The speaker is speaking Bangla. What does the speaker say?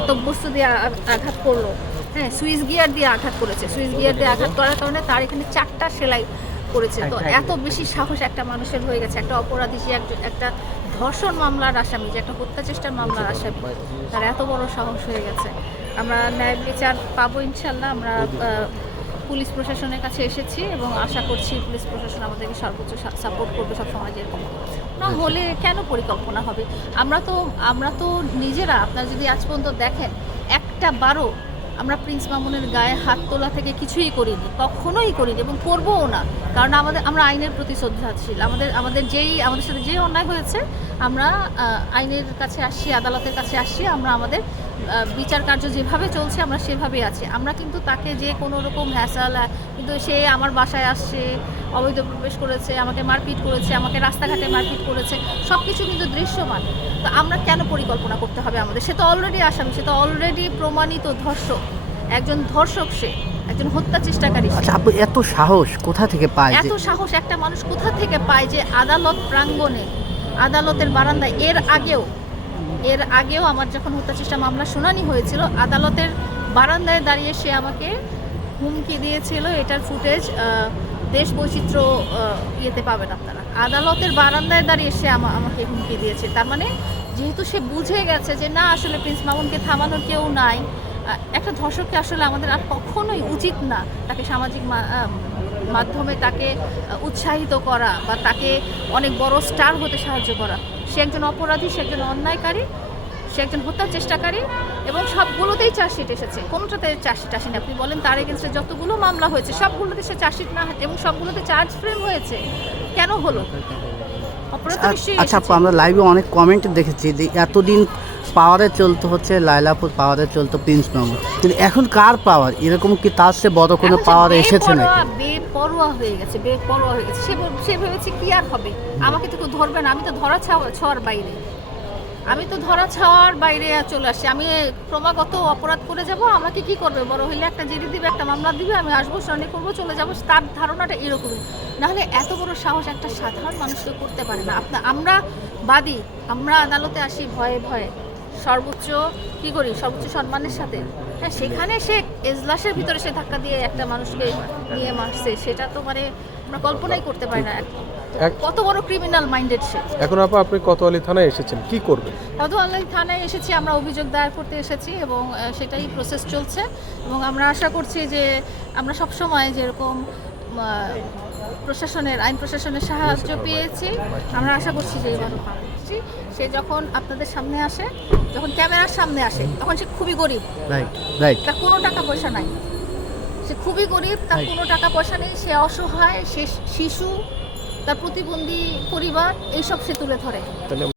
ধাতব বস্তু দিয়ে আঘাত করল। হ্যাঁ সুইচ গিয়ার দিয়ে আঘাত করেছে। সুইচ গিয়ার দিয়ে আঘাত করার কারণে তার এখানে চারটা সেলাই করেছে। তো এত বেশি সাহস একটা মানুষের হয়ে গেছে। একটা অপরাধী একজন- একটা ধর্ষণ মামলার আসামি যে একটা হত্যা চেষ্টার মামলার আসামি। তার এত বড় সাহস হয়ে গেছে। আমরা ন্যায় বিচার পাবো ইনশাল্লাহ। আমরা পুলিশ প্রশাসনের কাছে এসেছি এবং আশা করছি পুলিশ প্রশাসন আমাদেরকে সর্বোচ্চ সাপোর্ট করবে সবসময় যেরকম। না হলে কেন পরিকল্পনা হবে? আমরা তো আমরা তো নিজেরা আপনারা যদি আজ পর্যন্ত দেখেন একটা বারো আমরা প্রিন্স মামুনের গায়ে হাত তোলা থেকে কিছুই করিনি, কখনোই করিনি এবং করবও না। কারণ আমাদের, আমরা আইনের প্রতি শ্রদ্ধাশীল। আমাদের আমাদের যেই, আমাদের সাথে যে অন্যায় হয়েছে, আমরা আইনের কাছে আসছি, আদালতের কাছে আসছি, আমরা আমাদের বিচার কার্য যেভাবে চলছে, আমরা সেভাবেই আছি। আমরা কিন্তু তাকে যে কোনো রকম হ্যাসাল কিন্তু সে আমার বাসায় আসছে, অবৈধ প্রবেশ করেছে, আমাকে মারপিট করেছে, আমাকে রাস্তাঘাটে মারপিট করেছে সব কিছু কিন্তু দৃশ্যমান। তো আমরা কেন পরিকল্পনা করতে হবে আমাদের? সে তো অলরেডি আসামি, সে তো অলরেডি প্রমাণিত ধর্ষক। একজন ধর্ষক সে একজন হত্যা চেষ্টাকারী আচ্ছা আপু এত সাহস কোথা থেকে পায় এত সাহস একটা মানুষ কোথা থেকে পায় যে আদালত প্রাঙ্গণে আদালতের বারান্দায় এর আগেও এর আগেও আমার যখন হত্যা চেষ্টা মামলা শুনানি হয়েছিল আদালতের বারান্দায় দাঁড়িয়ে সে আমাকে হুমকি দিয়েছিল। এটার ফুটেজ দেশ বৈচিত্র্য ইয়েতে পাবেন আপনারা। আদালতের বারান্দায় দাঁড়িয়ে সে আমা- আমাকে হুমকি দিয়েছে। তার মানে যেহেতু সে বুঝে গেছে যে না আসলে প্রিন্স মামুনকে থামানোর কেউ নাই একটা ধর্ষককে আসলে আমাদের আর কখনোই উচিত না তাকে সামাজিক মাধ্যমে তাকে উৎসাহিত করা বা তাকে অনেক বড় স্টার হতে সাহায্য করা। সে একজন অপরাধী সে একজন অন্যায়কারী সে একজন হত্যার চেষ্টাকারী এবং সবগুলোতেই চার্জশিট এসেছে। কোনোটাতে চার্জশিট আসেনি। আপনি বলেন তার এগেনস্টে যতগুলো মামলা হয়েছে সবগুলোতে সে চার্জশিট না এবং সবগুলোতে চার্জ ফ্রেম হয়েছে। কেন হলো? অপরাধ আচ্ছা আমরা লাইভে অনেক কমেন্ট দেখেছি যে এতদিন পাওয়ারে চলতো হচ্ছে লাইলাপুর পাওয়ারে চলতো প্রিন্স মামুন কিন্তু এখন কার পাওয়ার? এরকম কি তার সে বড় কোনো পাওয়ার এসেছে নাকি? বেপরোয়া- হয়ে গেছে বেপরোয়া হয়ে গেছে। সে সে ভেবেছে কি আর হবে? আমাকে তো কেউ ধরবে না আমি তো ধরা ছোঁয়ার বাইরে। আমি তো ধরা ছাওয়ার বাইরে চলে আসছি। আমি ক্রমাগত অপরাধ করে যাব আমাকে কি করবে? বড় হইলে একটা জিডি দিবে একটা মামলা দিবে আমি আসব শুনানি করব চলে যাব। তার ধারণাটা এরকমই। নাহলে এত বড় সাহস একটা সাধারণ মানুষকে করতে পারে না। আপনার আমরা বাদী আমরা আদালতে আসি ভয়ে ভয়ে। সর্বোচ্চ কি করি? সর্বোচ্চ সম্মানের সাথে? হ্যাঁ সেখানে সে এজলাসের ভিতরে সে ধাক্কা দিয়ে একটা মানুষকে নিয়ে মারছে সেটা তো মানে আমরা কল্পনাই করতে পারি না। কত বড় ক্রিমিনাল মাইন্ডেড সে। এখন আপা আপনি কোতোয়ালি থানায় এসেছেন কি করবেন? আল্লাহ থানায় এসেছি আমরা অভিযোগ দায়ের করতে এসেছি এবং সেটাই প্রসেস চলছে এবং আমরা আশা করছি যে আমরা সব সময় যেরকম প্রশাসনের আইন প্রশাসনের সাহায্য পেয়েছি। আমরা আশা করছি যে এবারও পাচ্ছি সে যখন আপনাদের সামনে আসে যখন ক্যামেরার সামনে আসে তখন সে খুবই গরিব। তার কোনো টাকা পয়সা নাই। সে খুবই গরিব তার কোনো টাকা পয়সা নেই। সে অসহায় সে শিশু তার প্রতিবন্ধী পরিবার এইসব সে তুলে ধরে।